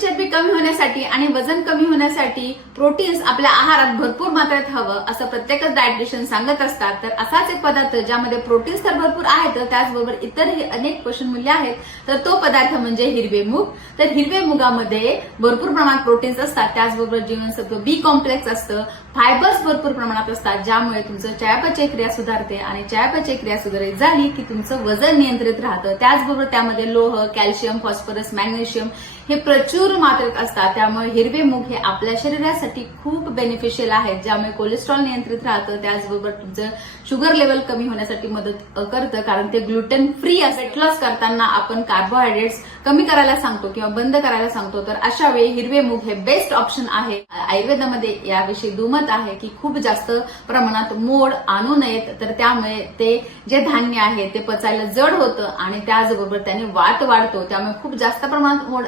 चरबी कमी होण्यासाठी आणि वजन कमी होण्यासाठी प्रोटीन्स आपल्या आहारात भरपूर मात्रेत हवं असं प्रत्येकच डायटिशियन सांगत असतात. तर असाच एक पदार्थ ज्यामध्ये प्रोटीन्स तर भरपूर आहेत, त्याचबरोबर इतरही अनेक पोषण मूल्य आहेत, तर तो पदार्थ म्हणजे हिरवे मूग. तर हिरवे मुगामध्ये भरपूर प्रमाणात प्रोटीन्स असतात, त्याचबरोबर जीवनसत्व बी कॉम्प्लेक्स असतं, फायबर्स भरपूर प्रमाणात असतात, ज्यामुळे तुमचं चयापचय क्रिया सुधारते आणि चयापचय क्रिया सुधारित झाली की तुमचं वजन नियंत्रित राहतं. त्याचबरोबर त्यामध्ये लोह, कॅल्शियम, फॉस्फरस, मॅग्नेशियम हे प्रचूर मात्रेत असतात. त्यामुळे हिरवे मूग हे आपल्या शरीरासाठी खूप बेनिफिशियल आहेत, ज्यामुळे कोलेस्ट्रॉल नियंत्रित राहतं. त्याचबरोबर तुमचं शुगर लेवल कमी होण्यासाठी मदत करतं, कारण ते ग्लुटेन फ्री असतं. वेट लॉस करताना आपण कार्बोहायड्रेट्स कमी करायला सांगतो किंवा बंद करायला सांगतो, तर अशा वेळी हिरवे मूग हे बेस्ट ऑप्शन आहे. आयुर्वेदामध्ये याविषयी दुमत आहे की खूप जास्त प्रमाणात मोड आणू नयेत, तर त्यामुळे ते जे धान्य आहे ते पचायला जड होतं आणि त्याचबरोबर त्याने वात वाढतो. त्यामुळे खूप जास्त प्रमाणात मोड